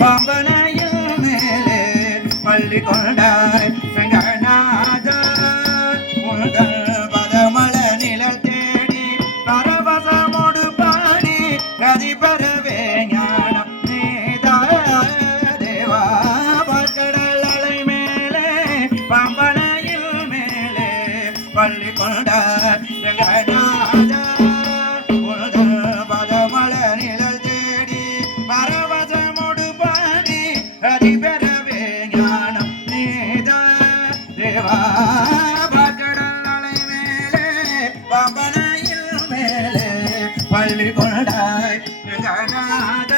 பம்பனையில் மேலே பள்ளி கொண்டாய் சங்கநாத உங்கள் பதமல நில பள்ளி கொண்டாய் கனாத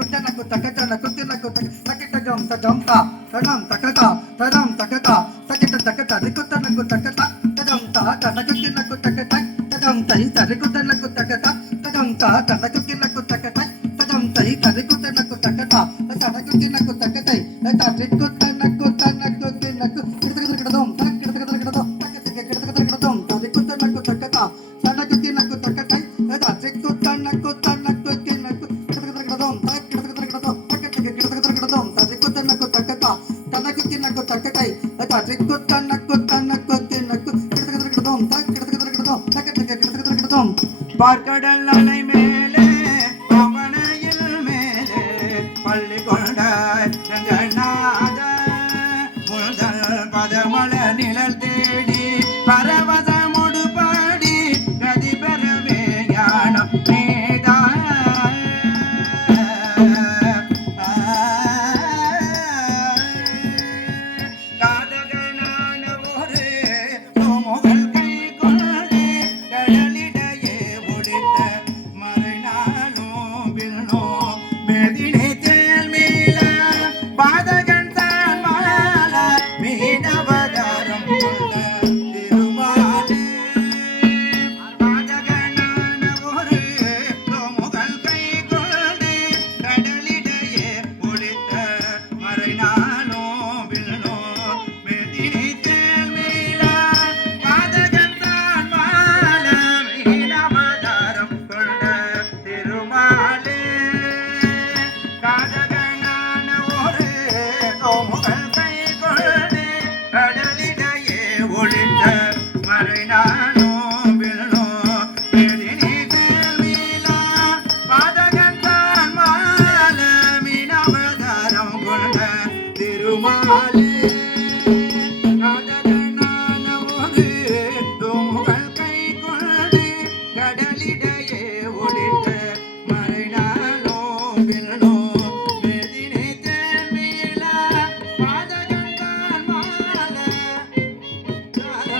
తగం తా తగం తకట తగం తకట తకట తకట రికుత నకు తకట తగం తా తనకుకి నకు తకట తగం తై తరికుత నకు తకట తగం తా తనకుకి నకు తకట తగం తై తరికుత నకు తకట తనకుకి నకు తకటై తరికుత నకు తన Parker and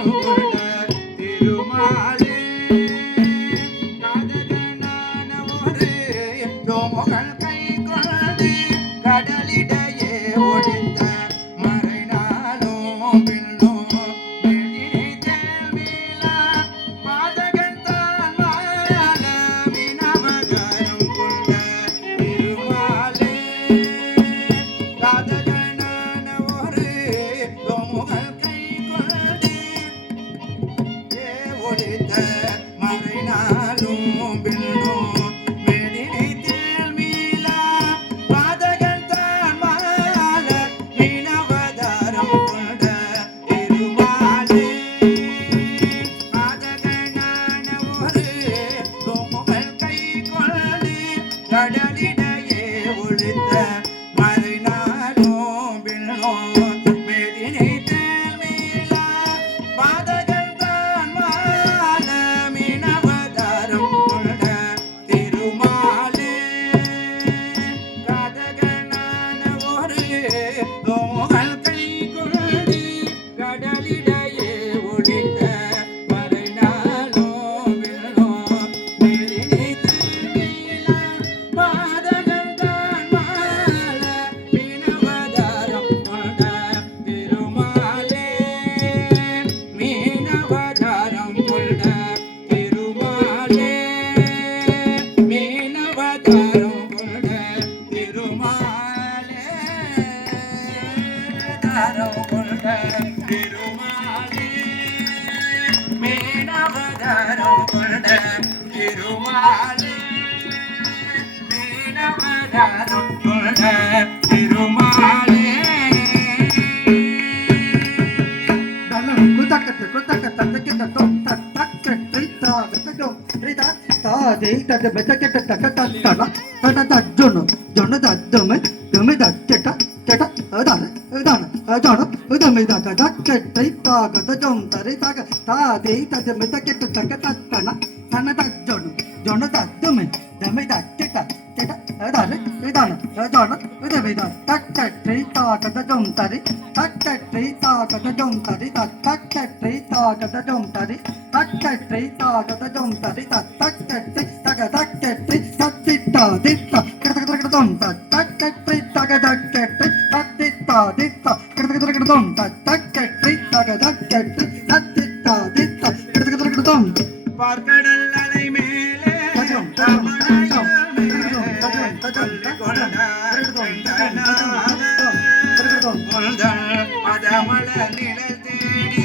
হুর go and జొన్న జొన్న தடடும் தரி தக்கற்றை தா தடடும் தரி தக்கற்றை தா தடடும் தரி தக்கற்றை தா தடடும் தரி தக்கற்றை தக தக்கற்றை தத்திட்டா திட்டா கிடதம் தக்கற்றை தக தக்கற்றை தத்திட்டா திட்டா கிடதம் தக்கற்றை தக தக்கற்றை தத்திட்டா திட்டா கிடதம் பார்க்கடல் அலை மேலே தகம் தகம் தகம் தகம் தகம் தகம் தகம் மாதமல நிலத்தேடி